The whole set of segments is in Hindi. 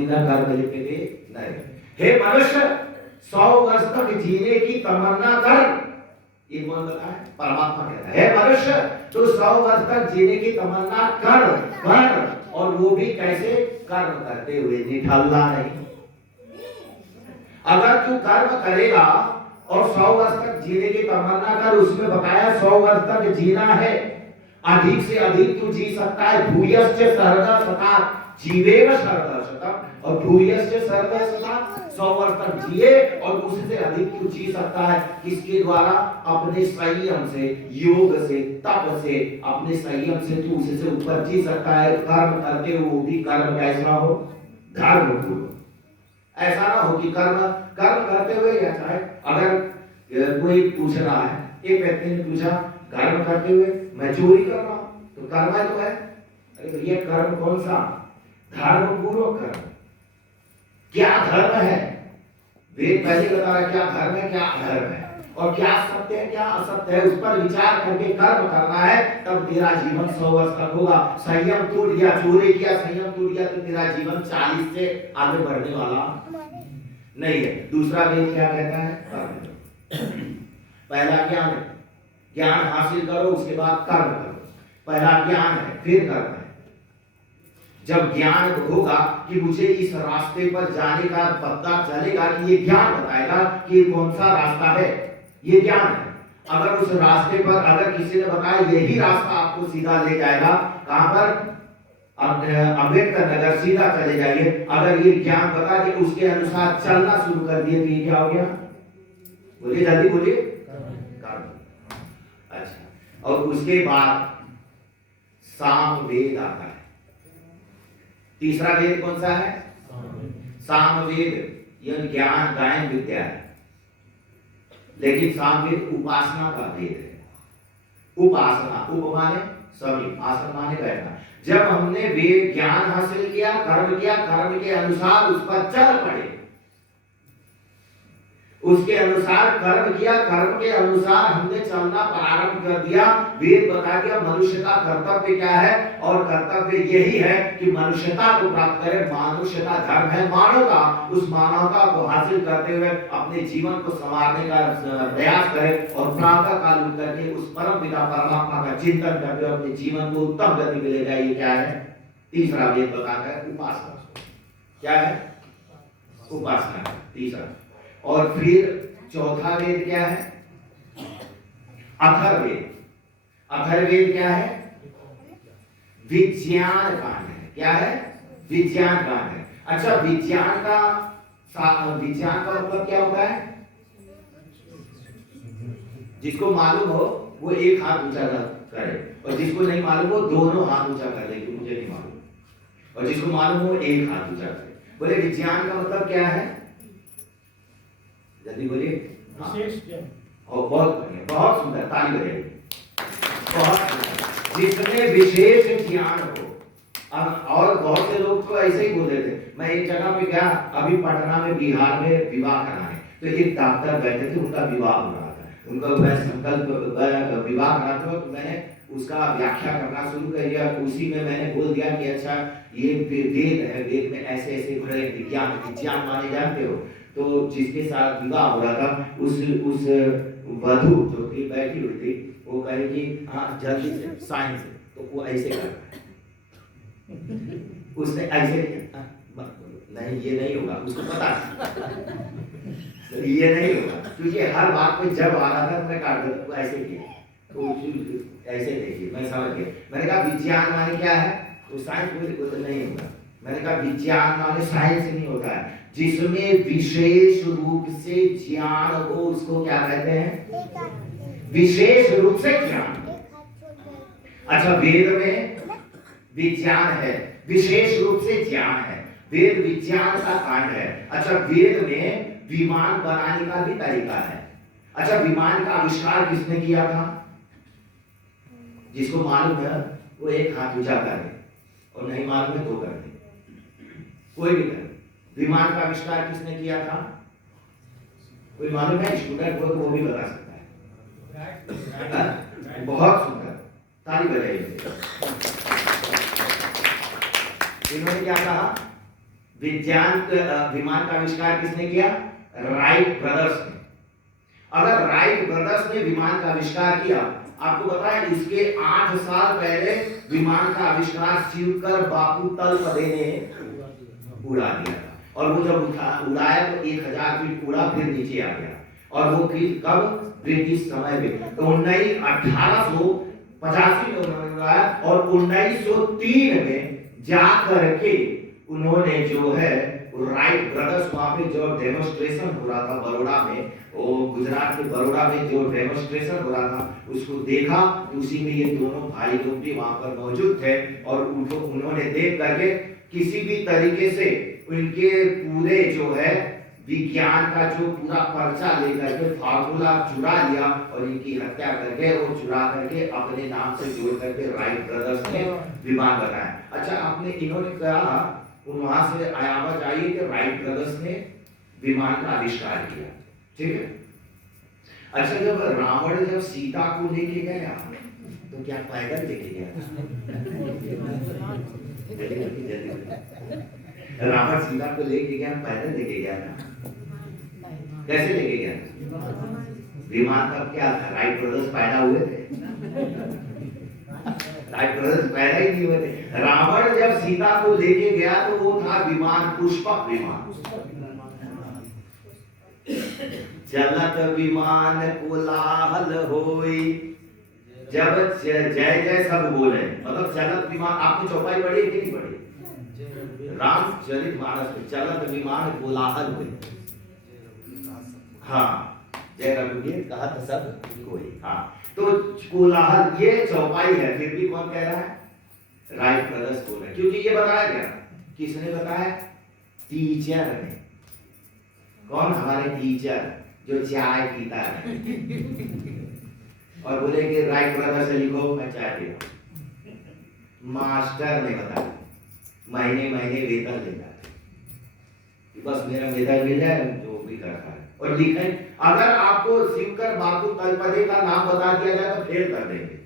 सीधा कर्म लिखेंगे नहीं। हे मनुष्य 100 वर्ष तक जीने की तमन्ना कर। ये कौन बताता है? परमात्मा कहता है, हे मनुष्य तू 100 वर्ष तक जीने की तमन्ना कर, और वो भी कैसे? कर्म करते हुए, निठल्ला नहीं। अगर तू कर्म करेगा और 100 वर्ष तक जीने की तमन्ना कर, उसमें बताया 100 वर्ष तक जीना है, अधिक से अधिक तू जी सकता है। भूयश्च सहर्षः शतात् जीवेम शरदः शतम्, और भूयश्च सहर्षः शतात् 100 वर्ष तक जिए और उससे अधिक तू जी सकता है। किसके द्वारा? अपने संयम से, योग से, तप से, अपने संयम से तू उससे ऊपर जी सकता है। कर्म करते हुए वो भी कर्म कैसा हो? धर्म पूर्ण। ऐसा ना हो कि कर्म करते हुए ऐसा है। अगर कोई पूछ रहा है, एक व्यक्ति ने पूछा कर्म करते हुए मैं चोरी कर रहा हूं, तो कर्म है तो है। अरे भैया कर्म कौन सा? धर्म पूर्वक कर्म। क्या धर्म है? वेद पहले बता रहा है क्या धर्म है, क्या अधर्म है, और क्या सत्य है, क्या असत्य है। उस पर विचार करके कर्म करना है, तब तेरा जीवन 100 वर्ष तक होगा। संयम टूट गया, चोरी किया, संयम टूट गया, तो तेरा जीवन 40 से आगे बढ़ने वाला नहीं है। दूसरा वेद क्या कहता है? पहला ज्ञान है, ज्ञान हासिल करो, उसके बाद कर्म करो। पहला ज्ञान है, फिर कर्म है। जब ज्ञान होगा कि मुझे इस रास्ते पर जाने का पता चलेगा, कि ये ज्ञान बताएगा कि कौन सा रास्ता है, ये ज्ञान है। अगर उस रास्ते पर अगर किसी ने बताया यही रास्ता आपको सीधा ले जाएगा, कहां पर? अम्बेडकर नगर, सीधा चले जाइए। अगर ये ज्ञान बता के उसके अनुसार चलना शुरू कर दिए, तो ये क्या हो गया? बोलिए, जल्दी बोलिए। अच्छा, और उसके बाद साम वेद आता है। तीसरा वेद कौन सा है? साम वेद। यह ज्ञान गायन विद्या है, लेकिन साम वेद उपासना का वेद है। उपासना, उप माने सभी, आसन माने बैठना। जब हमने वेद ज्ञान हासिल किया, कर्म किया, कर्म के अनुसार उस पर चल पड़े, उसके अनुसार कर्म किया, कर्म के अनुसार हमने चलना प्रारंभ कर दिया। वेद बता दिया मनुष्य का कर्तव्य क्या है, और कर्तव्य यही है कि मनुष्यता को प्राप्त करे। मनुष्यता धर्म है, मानवता। उस मानवता को हासिल करते हुए अपने जीवन को संवारने का प्रयास करे, और प्रातः काल उठ करके उस परम पिता परमात्मा का चिंतन करते हुए अपने जीवन को उत्तम गति मिलेगा। ये क्या है? तीसरा वेद बताता है उपासना। क्या है? उपासना, तीसरा। और फिर चौथा वेद क्या है? अथर्ववेद। अथर्ववेद क्या है? विज्ञान कांड है। क्या है? विज्ञान कांड है। अच्छा, विज्ञान का मतलब क्या होता है? जिसको मालूम हो वो एक हाथ ऊंचा करे, और जिसको नहीं मालूम हो दोनों हाथ ऊंचा कर ले कि मुझे नहीं मालूम, और जिसको मालूम हो एक हाथ ऊंचा करे। बोले विज्ञान का मतलब क्या है? जल्दी बोलिए। विशेष ज्ञान। और बहुत बढ़िया, बहुत सुंदर, ताली बजाइए। बहुत, जिसमें विशेष ज्ञान हो। और बहुत से लोग तो ऐसे ही बोलते थे। मैं एक जगह पे गया, अभी पटना में, बिहार में विवाह कराने, तो एक डॉक्टर बैठे थे, उनका विवाह हो रहा था। उनका मैं संकल्प विवाह कराते हो, तो मैंने उसका व्याख्या करना शुरू कर दिया। उसी में मैंने बोल दिया कि अच्छा ये वेद है, वेद में ऐसे ऐसे बड़े विज्ञान माने जानते हो। तो जिसके साथ विवाह हो रहा था, उस वधू जो थी बैठी हुई थी, वो कहे कि हाँ जल्दी से साइंस, तो वो ऐसे कर, उसने ऐसे किया, नहीं ये नहीं होगा, उसको पता ये नहीं होगा, क्योंकि हर बात में जब आ रहा था मैं काट देता, वो ऐसे किया, तो ऐसे देखिए, मैं समझ गया। मैंने कहा विज्ञान माने क्या है? तो साइंस बोले तो नहीं होगा। मैंने कहा विज्ञान माने साइंस नहीं होता है, जिसमें विशेष रूप से ज्ञान हो, उसको क्या कहते हैं? विशेष रूप से ज्ञान। अच्छा, वेद में विज्ञान है, विशेष रूप से ज्ञान है, वेद विज्ञान का कांड है। अच्छा, वेद में विमान बनाने का भी तरीका है। अच्छा, विमान का आविष्कार किसने किया था? जिसको मालूम है वो एक हाथ ऊंचा करे, और नहीं मालूम है दो कर दे, कोई भी करे। विमान का आविष्कार किसने किया था? कोई मालूम है? स्टूडेंट हो तो वो भी बता सकता है। बहुत सुंदर, ताली बजाइए। इन्होंने क्या कहा? विमान का आविष्कार किसने किया? राइट ब्रदर्स ने। अगर राइट ब्रदर्स ने विमान का आविष्कार किया, आपको पता है इसके 8 साल पहले विमान का आविष्कार सीखकर बापू तलपदे ने उड़ा दिया था। और वो जब उड़ाया तो 1000 फीट उड़ा, फिर नीचे आ गया। और वो फिर कब? ब्रिटिश समय में। तो 1885 में उन्होंने उड़ाया और 1903 में जा करके उन्होंने जो है राइट ब्रदर्स वहां पे जो डेमोन्स्ट्रेशन हो रहा था बड़ौदा में, वो गुजरात के बड़ौदा में जो डेमोन्स्ट्रेशन हो रहा था उसको देखा। उसी में ये दोनों भाई लोग भी वहां पर मौजूद थे और उन्होंने देख करके किसी भी तरीके से उनके पूरे जो है विज्ञान का जो पूरा पर्चा लेकर के फार्मूला चुरा लिया और इनकी हत्या करके वो चुरा करके अपने नाम से जोड़ करके राइट ब्रदर्स ने विमान बनाया। अच्छा, आपने इन्होंने कहा वहां से आवाज आई कि राइट ब्रदर्स ने विमान का आविष्कार किया, ठीक है। अच्छा, जब रावण जब सीता को लेके गया तो क्या पैदल लेके गया? रावण सीता को लेके गया, पैदल लेके गया था? कैसे लेके गया? विमान तब क्या था? राइट ब्रदर्स पैदा हुए थे? राइट ब्रदर्स पैदा ही नहीं हुए थे। रावण जब सीता को लेके गया तो वो था विमान, पुष्पक विमान। चलत विमान कोलाहल होई, जब जय जय सब बोले, मतलब चलत विमान। आपने चौपाई पढ़ी कि नहीं पढ़ी? रामचरितमानस में चलत विमान कोलाहल हुई। हाँ, जय रघुवीर कहत सब कोई। हाँ, तो कोलाहल ये चौपाई है, फिर भी कौन कह रहा है? राइट ब्रदर्स बोल रहे हैं। क्योंकि ये बताया गया, किसने बताया? टीचर ने। कौन? हमारे टीचर जो चाय पीता है और बोले कि राइट ब्रदर से लिखो, मैं चाय पी रहा हूं। मास्टर ने बताया, महीने महीने वेतन लेता है, बस मेरा वेतन मिल जाए जो भी करता है। और लिखे, अगर आपको शिवकर बापू तलपदे का नाम बता दिया जाए तो फेल कर देंगे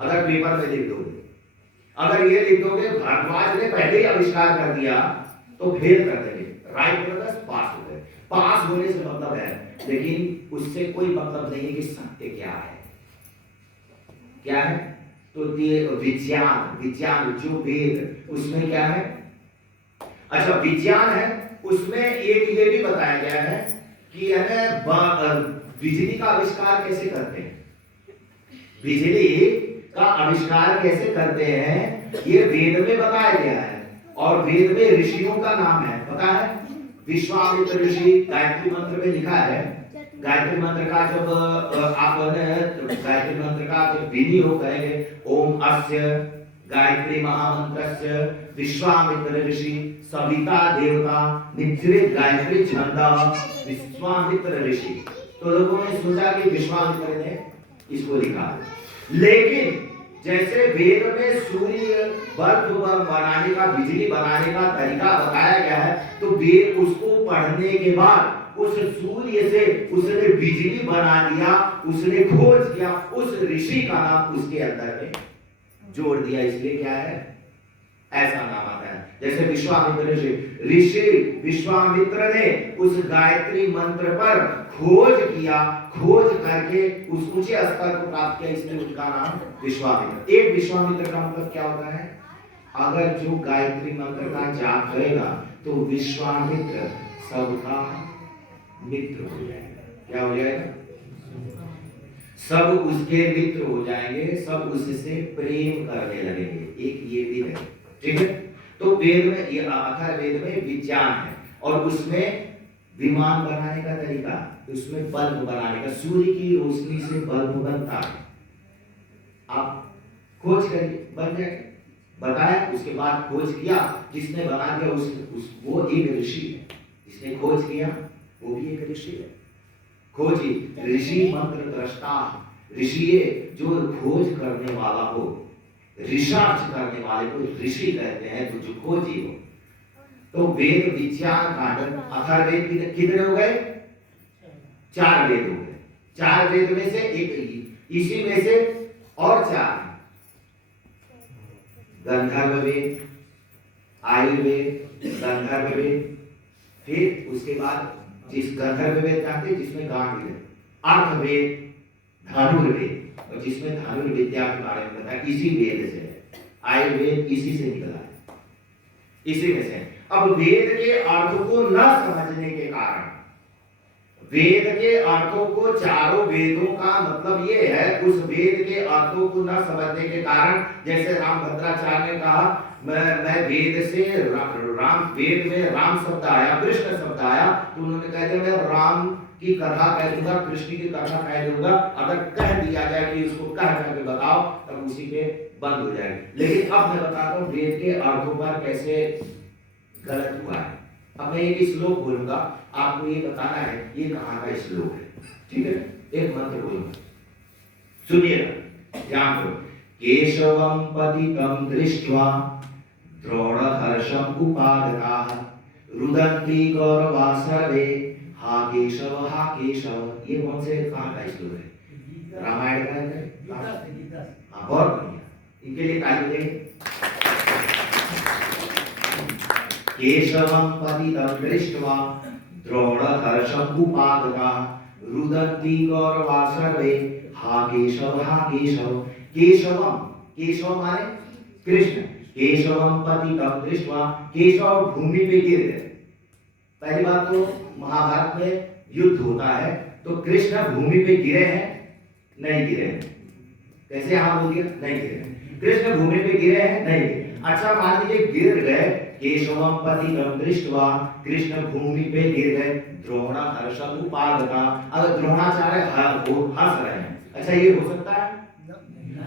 अगर पेपर में लिख दोगे। अगर ये लिख दोगे भारद्वाज ने पहले ही आविष्कार कर दिया तो फेल कर देंगे। राइट ब्रदर्स पास हो गए। पास होने से मतलब है, लेकिन उससे कोई मतलब नहीं है कि सत्य क्या है। क्या है? तो ये विज्ञान जो वेद, उसमें क्या है? अच्छा, विज्ञान है, उसमें एक ये भी बताया गया है कि बिजली का आविष्कार कैसे करते हैं। बिजली का आविष्कार कैसे करते हैं ये वेद में बताया गया है। और वेद में ऋषियों का नाम है, पता है? विश्वामित्र ऋषि, गायत्री मंत्र में लिखा है। गायत्री मंत्र का जब आप गायत्री मंत्र का जब विधि हो करेंगे, ओम अस्य गायत्री महामंत्रस्य विश्वामित्र ऋषि सविता देवता निद्रित गायत्री छंदा विश्वामित्र ऋषि। तो लोगों ने सोचा कि विश्वामित्र ने इसको लिखा, लेकिन जैसे वेद में सूर्य बल्ब बनाने का, बिजली बनाने का तरीका बताया गया है, तो वेद उसको पढ़ने के बाद उस सूर्य से उसने बिजली बना दिया, उसने खोज किया, उस ऋषि का नाम उसके अंदर में जोड़ दिया। इसलिए क्या है? ऐसा नाम आता है। जैसे विश्वामित्र ऋषि विश्वामित्र ने उस गायत्री मंत्र पर खोज किया, खोज करके उस ऊंचे स्तर को प्राप्त किया, इसलिए उसका नाम विश्वामित्र। एक विश्वामित्र का मतलब क्या होता है? अगर जो गायत्री मंत्र का जाप करेगा तो विश्वामित्र सबका मित्र हो जाएगा। क्या हो जाएगा? सब उसके मित्र हो जाएंगे, सब उससे प्रेम करने लगेंगे। एक ये भी है, ठीक है। तो वेद में ये अथर्ववेद में विज्ञान है और उसमें विमान बनाने का तरीका, उसमें बल्ब बनाने का, सूर्य की रोशनी से बल्ब बनता है। आप खोज करिए, बन जाएगा। बताया, उसके बाद खोज किया, जिसने बना दिया वो एक ऋषि है। जिसने खोज किया वो भी एक ऋषि है। खोजी ऋषि मंत्र दृष्टा, ऋषि जो खोज करने वाला हो, रिसर्च करने वाले को ऋषि कहते हैं, तो जो खोजी हो। तो वेद विज्ञान कांड अथर्ववेद कितने हो गए? 4 वेद हो गए। 4 वेद में से एक, इसी में से और 4 गंधर्व वेद, आयुर्वेद, गंधर्व वेद, फिर उसके बाद जिस गंधर्व वेद जानते जिसमें गांठ है, अर्थवेद, धनुर्वेद, और जिसमें धनुर्विद्या के बारे में बताया, इसी वेद से है। आयुर्वेद इसी से निकला है, इसी में से। अब वेद के अर्थ को न समझने के कारण, वेद के अर्थों को, चारों वेदों का मतलब ये है, उस वेद के अर्थों को न समझने के कारण, जैसे रामभद्राचार्य ने कहा मैं वेद से राम, वेद में राम शब्द आया, कृष्ण शब्द आया, तो उन्होंने कह दिया मैं राम की कथा कह दूंगा, कृष्ण की कथा कह दूंगा। अगर कह दिया जाए कि उसको कह करके बताओ, तब उसी पे बंद हो जाएगी। लेकिन अब मैं बताता हूँ वेद के अर्थों पर कैसे गलत हुआ है। अब मैं एक श्लोक बोलूंगा, आपको ये बताना है ये कहाँ का श्लोक है, ठीक है? एक मंत्र बोलूंगा, सुनिएगा, ध्यान करो। केशवम पतितं दृष्ट्वा द्रोणहर्षम् उपागताः रुदन्ति गौरवा सर्वे हा केशव हा केशव। ये कौन से कहाँ का श्लोक है? रामायण का है। हाँ, बहुत बढ़िया, इनके लिए ताली दें। केशवं पतितं दृष्ट्वा द्रोणहर्षम् उपागताः रुदन्ति गौरवा सर्वे हा केशव हा केशव। केशवम, केशव माने कृष्ण, केशवम पतितं दृष्ट्वा, केशव भूमि पे गिर गए। पहली बात तो महाभारत में युद्ध होता है, तो कृष्ण भूमि पे गिरे हैं? नहीं गिरे हैं। कैसे यहां बोल दिया? नहीं गिरे। कृष्ण भूमि पे गिरे हैं? नहीं गिरे। अच्छा, मान लीजिए गिर गए, केशवम पतितं दृष्ट्वा, कृष्ण भूमि पे गिर गए, द्रोणहर्षम् उपागता, अगर द्रोणाचार्य हंस रहे हैं, अच्छा ये हो सकता है?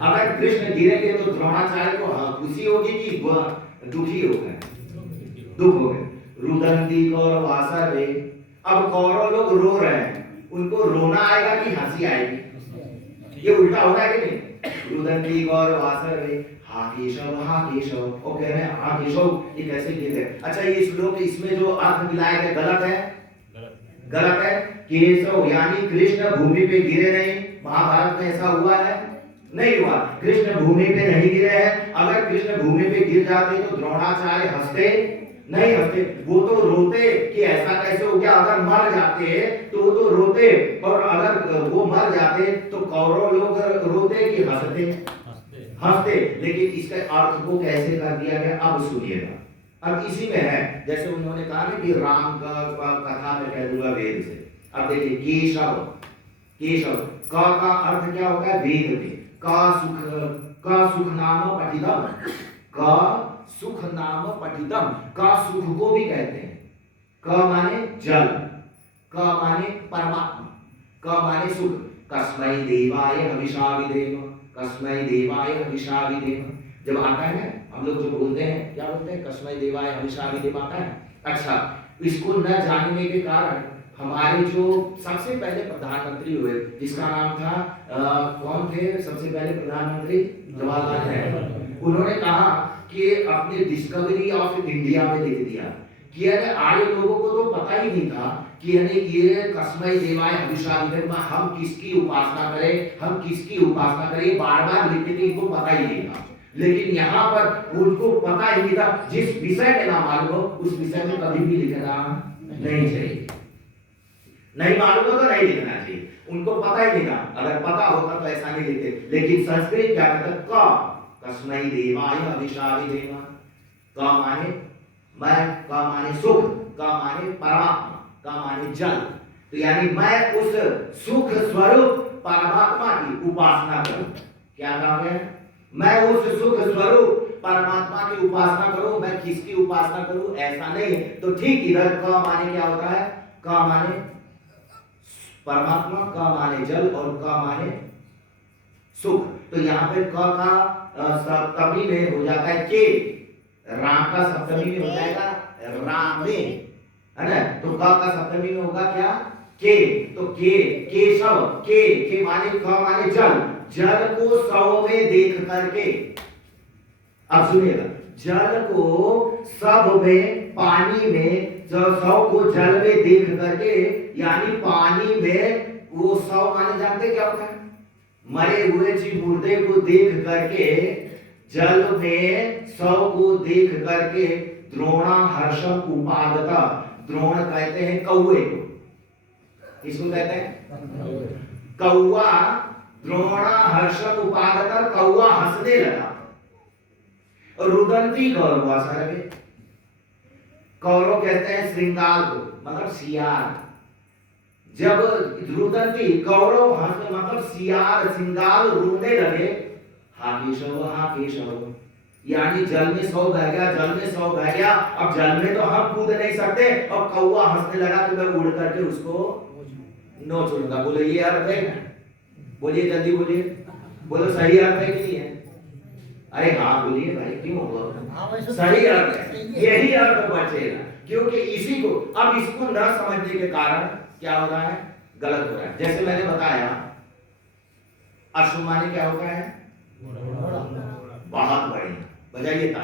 अगर कृष्ण गिरेंगे तो द्रोणाचार्य को खुशी होगी कि दुखी हो गए? दुख हो गए। रुदन्ति कौरवा सर्वे, अब कौरव लोग रो रहे हैं, उनको रोना आएगा कि हंसी आएगी? ये उल्टा हो रहा है कि नहीं? रुदन्ति कौरवा सर्वे हा केशव हा केशव, वो कह रहे हैं हा केशव, ये कैसे गिर गए? अच्छा, ये श्लोक इसमें जो अर्थ मिलाया गया गलत है? गलत है। केशव यानी कृष्ण भूमि पे गिरे नहीं, महाभारत में ऐसा हुआ है? नहीं हुआ। कृष्ण भूमि पे नहीं गिरे हैं। अगर कृष्ण भूमि पे गिर जाते तो द्रोणाचार्य हंसते? नहीं हंसते, वो तो रोते कि ऐसा कैसे हो गया। अगर मर जाते तो वो तो रोते, और अगर वो मर जाते तो कौरव लोग रोते कि हंसते? हंसते। लेकिन इसके अर्थ को कैसे कर दिया गया, अब सुनिएगा। अब इसी में है, जैसे उन्होंने कहा ना कि राम का कथा में कह दूंगा वेद से। अब देखिए, केशव, केशव का अर्थ क्या होता है वेद में? का सुख नाम पठितम, का सुख नाम पठितम, का सुख को भी कहते हैं। क माने जल, क माने परमात्मा, क माने सुख। कस्मै देवाय हविषा विधेम, कस्मै देवाय हविषा विधेम, जब आता है ना हम लोग जो बोलते हैं, क्या बोलते हैं? कस्मै देवाय हविषा विधेम आता है। अच्छा, इसको न जानने के कारण हमारे जो सबसे पहले प्रधानमंत्री हुए, जिसका नाम था कौन थे सबसे पहले प्रधानमंत्री? जवाहरलाल नेहरू। उन्होंने कहा कि अपने डिस्कवरी ऑफ इंडिया में लिख दिया कि आर्य लोगों को तो पता ही नहीं था कि ये कस्मै देवाय हविषा विधेम, हम किसकी उपासना करें, हम किसकी उपासना करें, बार बार लिखते थे, इनको पता ही नहीं था। लेकिन यहाँ पर उनको पता ही नहीं था। जिस विषय में ना मालूम हो उस विषय में कभी भी लिखना नहीं चाहिए, नहीं मालूम हो तो नहीं लिखना चाहिए। उनको पता ही नहीं था, अगर पता होता तो ऐसा नहीं लिखते। लेकिन संस्कृत क्या कहता? कस्मै देवाय हविषा विधेम, का माने मैं, का माने सुख, का माने परमात्मा, का माने जल। तो यानी मैं उस सुख स्वरूप परमात्मा की उपासना करूं। क्या काम है? मैं उस सुख स्वरूप परमात्मा की उपासना करूं। मैं किसकी उपासना करूं ऐसा नहीं। तो ठीक इधर का माने क्या होता है? का माने परमात्मा, का माने जल, और का माने सुख। तो यहाँ पे क का सप्तमी में हो जाता है के, राम का सप्तमी में हो जाएगा रामे, है ना? तो क का सप्तमी में होगा क्या? के। तो के, केशव, के माने, क माने जल, जल को सौ में देख करके, अब सुनिएगा, जल को सब में, पानी में, सौ को जल में देख करके, यानी पानी में वो सौ माने जानते क्या होता है? मरे हुए जीव मुर्दे को देख करके, जल में सौ को देख करके, द्रोणा हर्षम उपागता। द्रोण कहते हैं कौवे को, किसको कहते हैं? कौवा। द्रोणा हर्षम उपागता, कौवा हंसने लगा। रुदंती कौरवा सर्वे, कौरव कहते हैं श्रृंगार को, मतलब सियार। जब रुदंती कौरव हंस मतलब सियार श्रृंगार रोने लगे, हा केशव, यानी जल में सौ बह गया, जल में सौ बह गया। अब जल में तो हम कूद नहीं सकते, और कौवा हंसने लगा तो मैं उड़ करके उसको नोच लूंगा। बोले ये अर्थ है? बोलिए जल्दी बोलिए, बोलो सही अर्थ है कि नहीं है? अरे हाँ बोलिए भाई, क्यों होगा? सही अर्थ है, यही अर्थ बचेगा। क्योंकि इसी को, अब इसको न समझने के कारण क्या हो रहा है? गलत हो रहा है। जैसे मैंने बताया अश्व माने क्या होता है? बहुत बढ़िया, बजाइए ताली।